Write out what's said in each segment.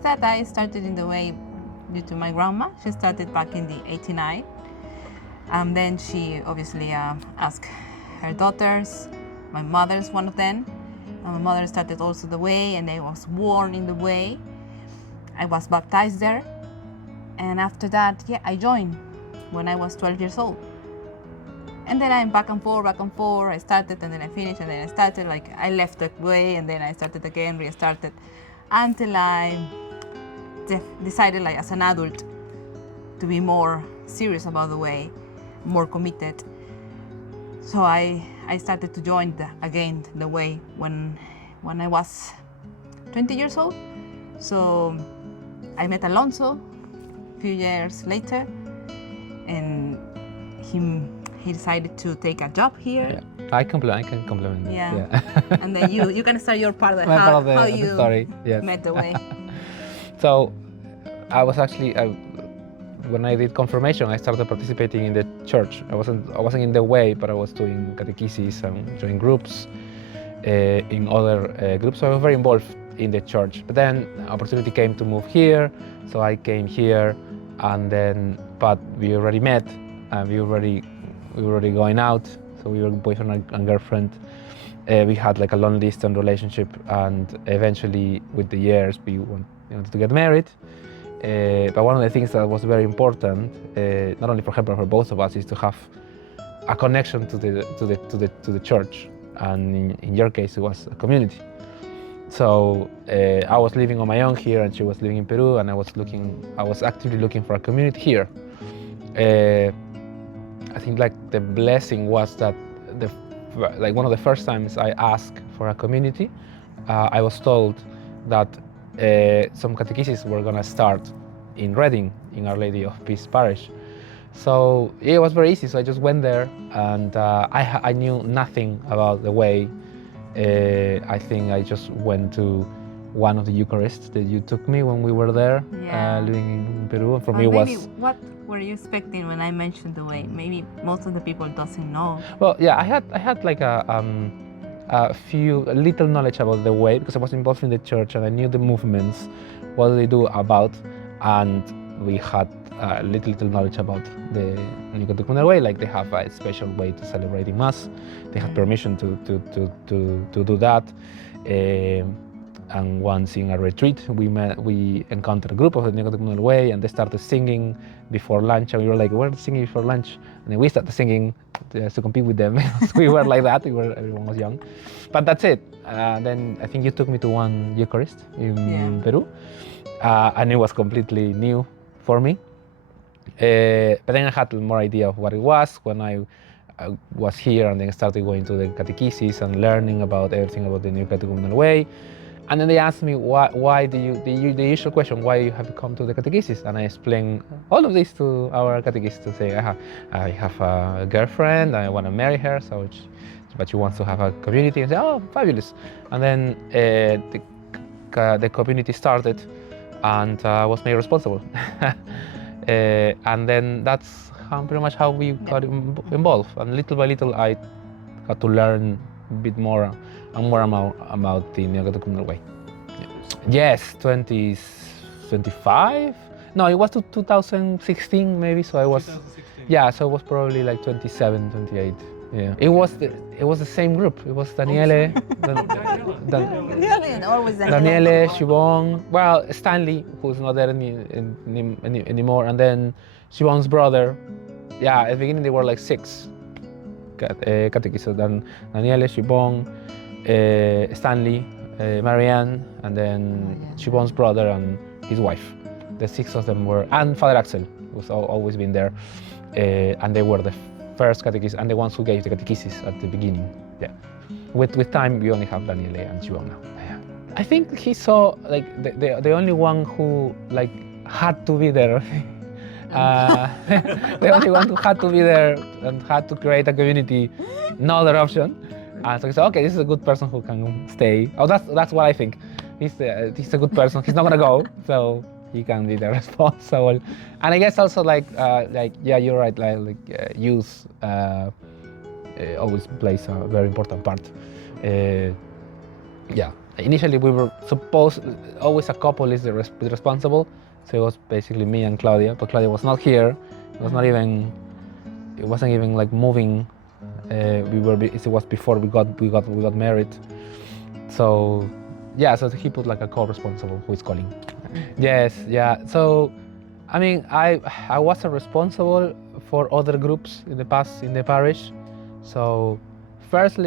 after that, I started in the way due to my grandma. She started back in the 89. Then she obviously asked her daughters. My mother's one of them. And my mother started also the way, and I was born in the way. I was baptized there. And after that, I joined when I was 12 years old. And then I'm back and forth. I started and then I finished and then I started. Like I left the way and then I started again, restarted, until I decided, like as an adult, to be more serious about the way, more committed. So I started to join again the way when I was 20 years old. So I met Alonso a few years later, and he decided to take a job here. Yeah. I can compliment that. Yeah. And then you can start your part of how you story. Yes. met the way. So I was actually when I did confirmation, I started participating in the church. I wasn't in the way, but I was doing catechesis and joining groups in other groups. So I was very involved in the church. But then opportunity came to move here, so I came here, and then but we already met, and we were already going out. So we were boyfriend and girlfriend. We had like a long distance relationship, and eventually, with the years, we wanted to get married. But one of the things that was very important, not only for her but for both of us, is to have a connection to the church, and in your case, it was a community. So I was living on my own here, and she was living in Peru, and I was actively looking for a community here. I think like the blessing was that like one of the first times I asked for a community, I was told that some catechesis were gonna start in Reading, in Our Lady of Peace Parish. So it was very easy. So I just went there, and I knew nothing about the way. I think I just went to one of the Eucharists that you took me when we were there, living in Peru. And for me, it was. What were you expecting when I mentioned the way? Maybe most of the people doesn't know. Well, yeah, I had like a little knowledge about the way, because I was involved in the church and I knew the movements, what they do about, and we had little knowledge about the Neocatechumenal Way. Like they have a special way to celebrating Mass. They had permission to do that. And once in a retreat, we encountered a group of the Neocatechumenal Way, and they started singing before lunch, and we were like, we're singing before lunch, and then we started singing to compete with them. We were like that. Everyone was young, but that's it. Then I think you took me to one Eucharist in Peru, and it was completely new for me. But then I had more idea of what it was when I was here, and then started going to the catechesis and learning about everything about the Neocatechumenal Way. And then they asked me, why the usual question, why you have to come to the catechesis? And I explained all of this to our catechist, to say, I have a girlfriend, I want to marry her, but she wants to have a community. And say, oh, fabulous. And then the community started, and I was made responsible. And then that's pretty much how we got involved. And little by little, I got to learn a bit more and more about the Neocatechumenal Way. Yes, 25? No, it was 2016 maybe, so I was... 2016. Yeah, so it was probably like 27, 28. Yeah, it was the same group. It was Daniele, Daniele, Shibon, well, Stanley, who's not there anymore, and then Shibon's brother. Yeah, at the beginning they were like 6 catechists. So then Daniele, Shibon, Stanley, Marianne, and then Shibon's brother and his wife. The 6 of them were, and Father Axel, who's always been there, and they were the first catechists and the ones who gave the catechesis at the beginning. Yeah. With time, we only have Daniele and Shibon now. Yeah. I think he saw like the only one who like had to be there. The only one who had to be there and had to create a community, no other option. So he said, okay, this is a good person who can stay. Oh, that's what I think. He's a good person. He's not gonna go, so he can be the responsible. And I guess also like yeah, you're right. Like youth always plays a very important part. Yeah, initially we were supposed, always a couple is the responsible, so it was basically me and Claudia, but Claudia was not here. It was not even, it wasn't even like moving. It was before we got married. So yeah, so he put like a co-responsible who is calling. Yes, yeah. So I mean, I wasn't responsible for other groups in the past in the parish. So first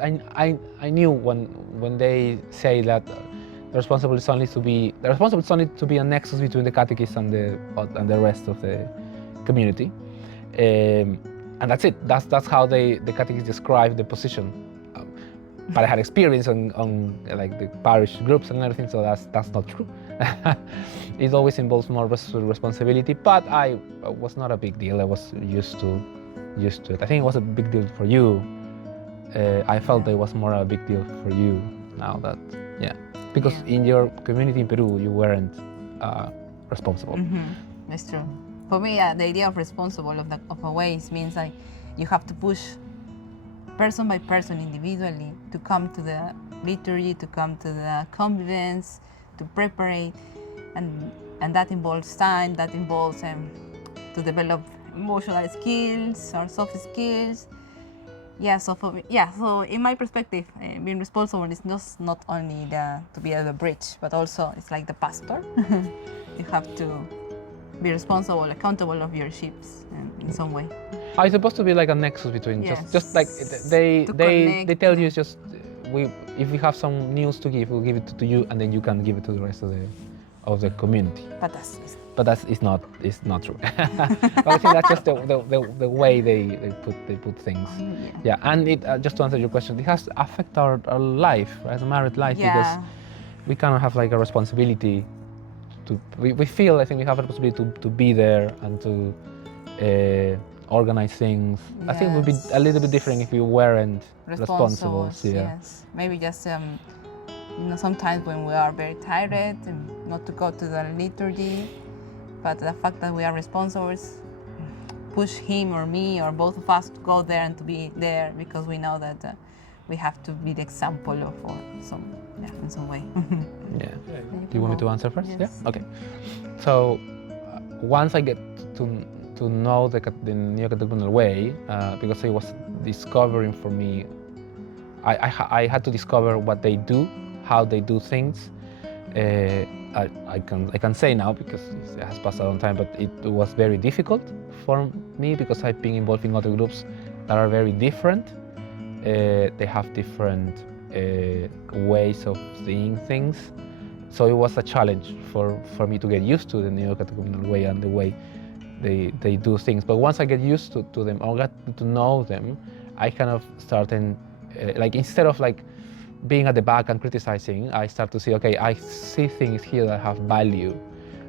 I knew when they say that the responsible is only to be a nexus between the catechist and the rest of the community, and that's it. That's how the catechist describe the position. But I had experience on like the parish groups and everything, so that's not true. It always involves more responsibility, but I was not a big deal. I was used to it. I think it was a big deal for you. I felt it was more a big deal for you now that, yeah, because in your community in Peru you weren't responsible. That's true. For me, the idea of responsible of a ways means like you have to push person by person individually to come to the liturgy, to come to the convivence, to prepare, and that involves time, that involves to develop emotional skills or soft skills. Yeah, so for me, so in my perspective, being responsible is not only to be at the bridge, but also it's like the pastor. You have to be responsible, accountable of your sheep in some way. It's supposed to be like a nexus between, Yes. just like they connect, tell you, just if we have some news to give, we'll give it to you, and then you can give it to the rest of the community. But It's not true. But I think that's just the way they put things. Yeah, and it just to answer your question, it has to affect our life as a married life, because we kind of have like a responsibility to. We feel, I think we have a responsibility to be there and to organize things. Yes. I think it would be a little bit different if we weren't responsible. Yes, maybe just sometimes when we are very tired, not to go to the liturgy, but the fact that we are responsible push him or me or both of us to go there and to be there, because we know that we have to be the example of in some way. Yeah. Do you want me to answer first? Yes. Yeah. Okay. So once I get to know the Neocatechumenal Way, because it was discovering for me, I had to discover what they do, how they do things. I can say now, because it has passed a long time, but it was very difficult for me because I've been involved in other groups that are very different. They have different ways of seeing things. So it was a challenge for me to get used to the Neocatechumenal Way and the way they do things. But once I get used to them, or got to know them, I kind of started, like, instead of like being at the back and criticizing, I start to see, okay, I see things here that have value.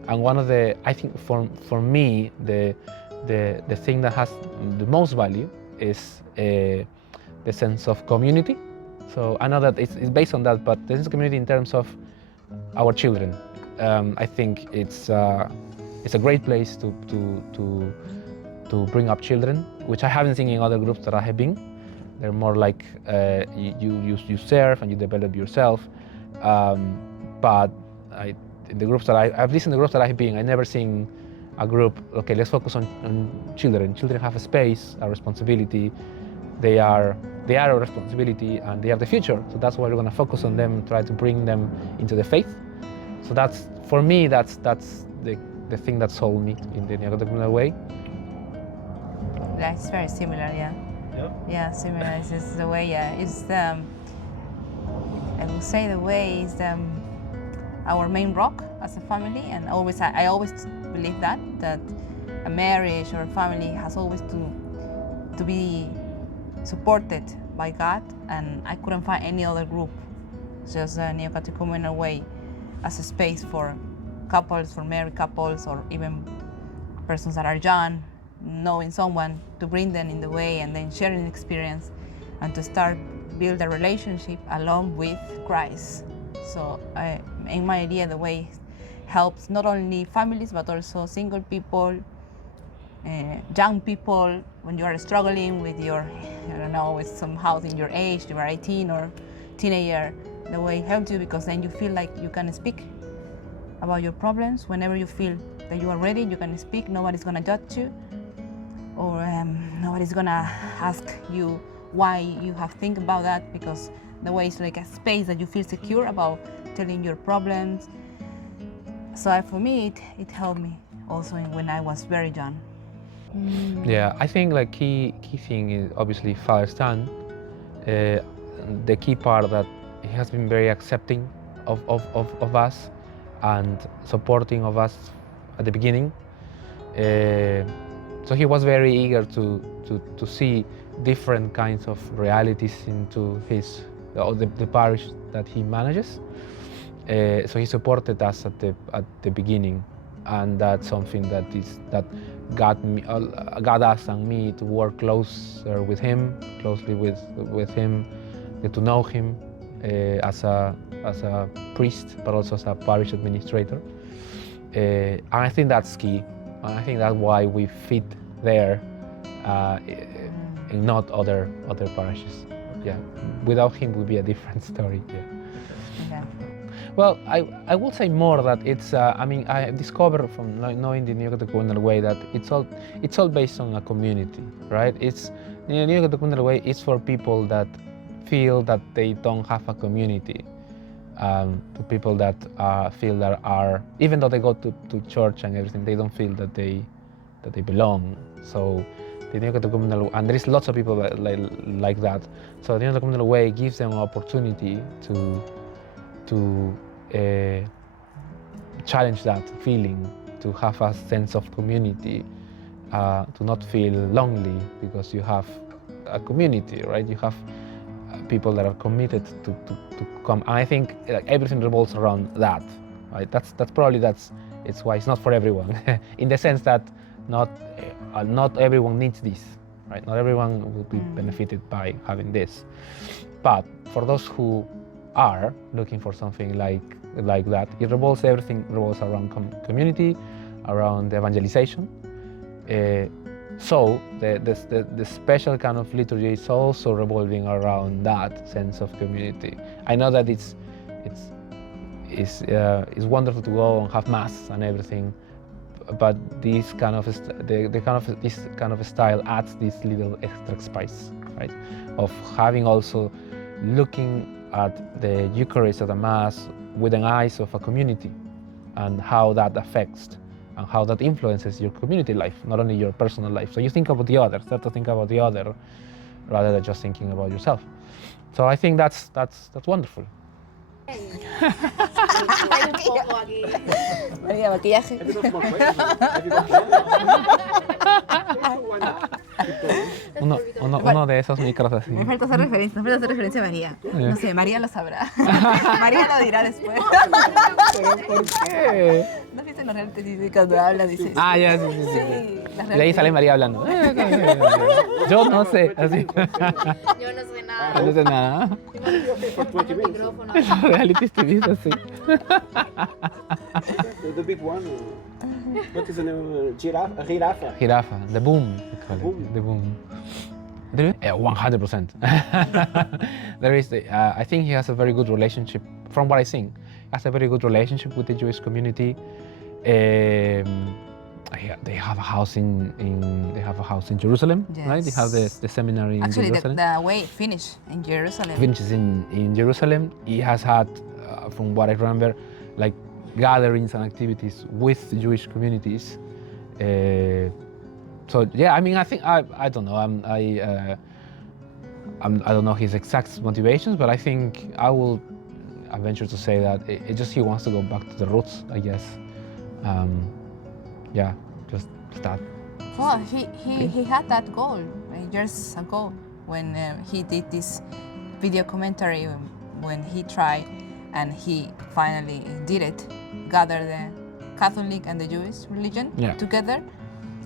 And one of the, I think for me, the thing that has the most value is the sense of community. So I know that it's based on that, but the sense of community in terms of our children. I think it's a great place to bring up children, which I haven't seen in other groups that I have been. They're more like you serve and you develop yourself. But in the groups that I've listened to groups that I've been, I've never seen a group, okay, let's focus on children. Children have a space, a responsibility. They are a responsibility and they are the future. So that's why we're going to focus on them, try to bring them into the faith. So that's, for me, that's the thing that sold me in the Neocatechumenal Way. Yeah, it's very similar, yeah. Yep. Yeah, similar. It's the way, it's I would say the way is our main rock as a family, and I always believe that a marriage or a family has always to be supported by God, and I couldn't find any other group, just the Neocatechumenal Way, as a space for couples, for married couples, or even persons that are young, knowing someone to bring them in the way and then sharing experience and to start build a relationship along with Christ. So in my idea, the way helps not only families but also single people, young people, when you are struggling with your, I don't know, with some house in your age, you are 18 or teenager, the way helped you, because then you feel like you can speak about your problems. Whenever you feel that you are ready, you can speak. Nobody's gonna judge you, or nobody's gonna ask you why you have think about that, because the way it's like a space that you feel secure about telling your problems. So for me, it helped me also when I was very young. Yeah, I think like key thing is obviously Father Stan. The key part that he has been very accepting of us and supporting of us at the beginning. So he was very eager to see different kinds of realities into the parish that he manages. So he supported us at the beginning, and that's something that got us and me to work closer with him, closely with him, get to know him as a priest, but also as a parish administrator. And I think that's key. And I think that's why we fit there, and not other parishes. Yeah, without him, it would be a different story. Yeah. Well, I will say more that it's. I mean, I discovered from knowing the Neocatechumenal Way that it's all based on a community, right? It's the Neocatechumenal Way is for people that feel that they don't have a community. To people that feel that are, even though they go to church and everything, they don't feel that they belong. So the Neocatechumenal, and there is lots of people like that. So the Neocatechumenal Way gives them an opportunity to challenge that feeling, to have a sense of community, to not feel lonely because you have a community, right? You have people that are committed to come. And I think everything revolves around that, right? That's it's why it's not for everyone, in the sense that not everyone needs this, right? Not everyone will be benefited by having this, but for those who are looking for something like that, everything revolves around community, around evangelization. So the special kind of liturgy is also revolving around that sense of community. I know that it's wonderful to go and have mass and everything, but this kind of style adds this little extra spice, right? Of having also looking at the Eucharist at the Mass with an eyes of a community, and how that affects and how that influences your community life, not only your personal life. So you think about the other, start to think about the other, rather than just thinking about yourself. So I think that's wonderful. María, maquillaje. Uno de esos micros así. Me falta hacer referencia a María. No sé, María lo sabrá. María lo dirá después. ¿Pero por qué? ¿No viste en los reality cuando habla? Dice. Ah, ya, sí. Y ahí sale María hablando. Yo no sé, así. Yo no sé nada. No sé nada. Reality TV, así. The big one. What is the name? Giraffe. Jirafa, the boom. The boom. 100%. There is, I think he has a very good relationship. From what I think, has a very good relationship with the Jewish community. They have a house in Jerusalem, Yes. right? They have the seminary in Jerusalem. Actually, the way it finished in Jerusalem. Finishes in Jerusalem. He has had, from what I remember, like gatherings and activities with Jewish communities. So yeah, I mean, I think I don't know. I don't know his exact motivations, but I think I venture to say that it just he wants to go back to the roots, I guess. Yeah, just that. Well, he had that goal years ago when he did this video commentary when he tried and he finally did it, gather the Catholic and the Jewish religion together.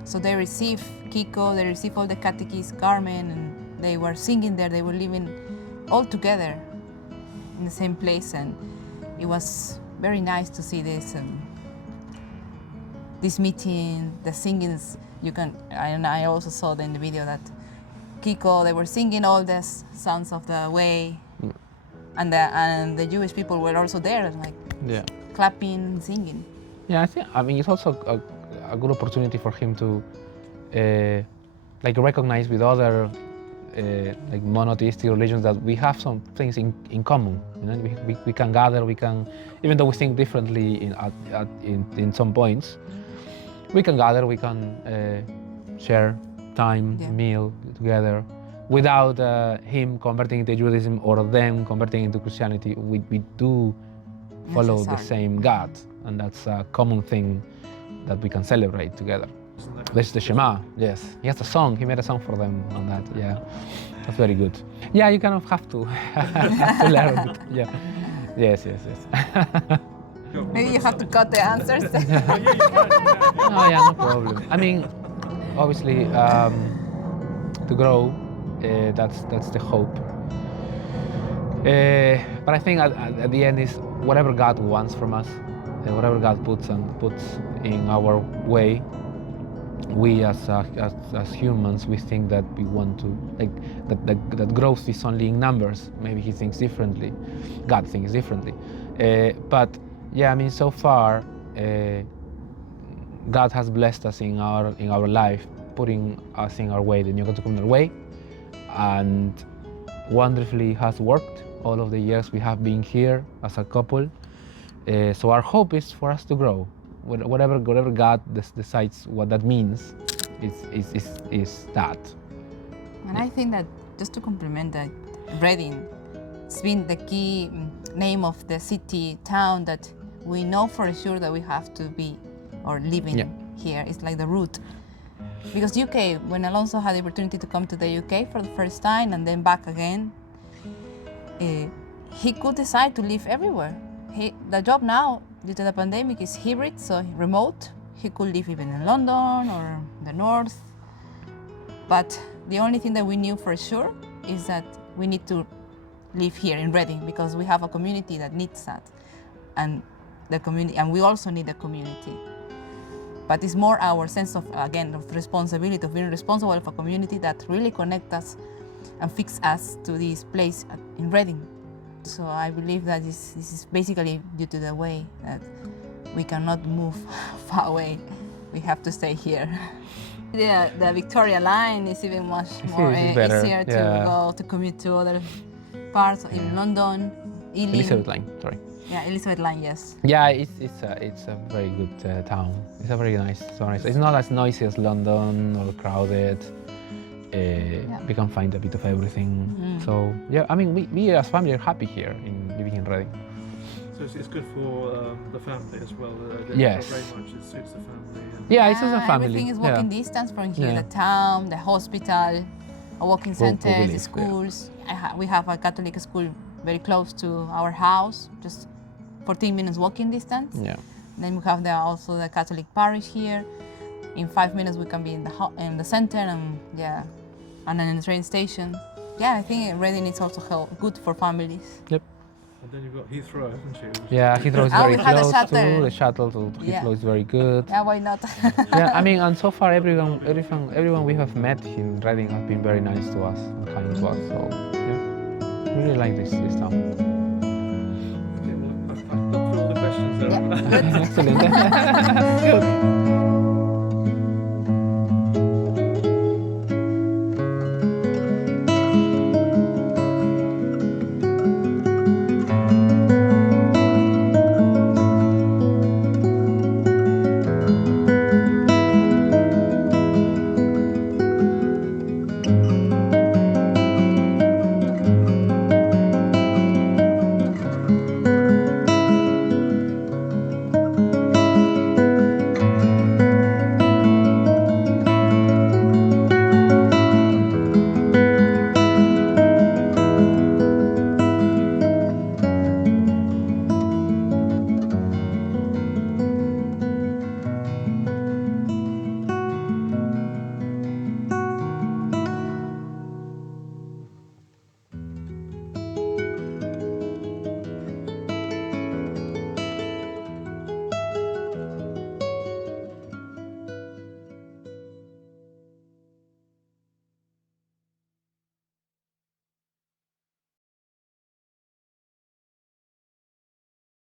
So they received Kiko, they received all the catechist, Carmen, and they were singing there, they were living all together in the same place, and it was very nice to see this meeting, the singings. And I also saw in the video that Kiko, they were singing all the songs of the way, and the Jewish people were also there, like Yeah. clapping, singing. Yeah, I mean, it's also a good opportunity for him to like recognize with other like monotheistic religions that we have some things in common. You know, we can gather, we can, even though we think differently in some points, we can gather, we can share time, Yeah. meal together, without him converting into Judaism or them converting into Christianity. We do follow the Necessary. same God, and that's a common thing that we can celebrate together. There's the Shema, yes. He has a song, he made a song for them on that, yeah. That's very good. Yeah, you kind of have to, have to learn it, yeah. Yes. Maybe you have to cut the answers. No, yeah, no problem. I mean, obviously, to grow, that's the hope. But I think at the end is whatever God wants from us, whatever God puts in our way. We as humans, we think that we want to, like, that growth is only in numbers. Maybe he thinks differently, God thinks differently. But yeah, I mean, so far, God has blessed us in our life, putting us in our way, the Neocatechumenal Way, and wonderfully has worked all of the years we have been here as a couple. So our hope is for us to grow. Whatever God decides what that means, is that. And I think that, just to complement that, Reading, it's been the key name of the city, town that we know for sure that we have to be or living here. It's like the root. Because UK, when Alonso had the opportunity to come to the UK for the first time and then back again, he could decide to live everywhere. The job now, due to the pandemic, is hybrid, so remote. He could live even in London or the north. But the only thing that we knew for sure is that we need to live here in Reading because we have a community that needs that. And we also need a community. But it's more our sense of, again, of responsibility, of being responsible for a community that really connects us and fix us to this place in Reading. So I believe that this is basically due to the way that we cannot move far away. We have to stay here. The Victoria line is even much more easier to go to commute to other parts in London, Ealing. Elizabeth Line, sorry. Yeah, Elizabeth Line, yes. Yeah, it's a very good town. It's a very nice. It's not as noisy as London or crowded. We can find a bit of everything. So yeah, I mean, we as family are happy here in living in Reading. So it's good for the family as well. Yes. Very much it suits the family. Yeah, it's just a family. Everything is walking distance from here. Yeah. The town, the hospital, a walking center, really, the schools. We have a Catholic school very close to our house, just 14 minutes walking distance. Yeah. Then we have also the Catholic parish here. In 5 minutes we can be in the center and and then in the train station. Yeah, I think Reading is also good for families. Yep. And then you've got Heathrow, haven't you? Yeah, Heathrow is Oh, very we had a close shuttle. too. The shuttle to Heathrow is very good. Yeah, why not? Yeah, I mean, and so far everyone we have met in Reading has been very nice to us and kind to us. So yeah, we really like this town. Okay, well, I've got through all the questions there. Yeah, good. Excellent. Good.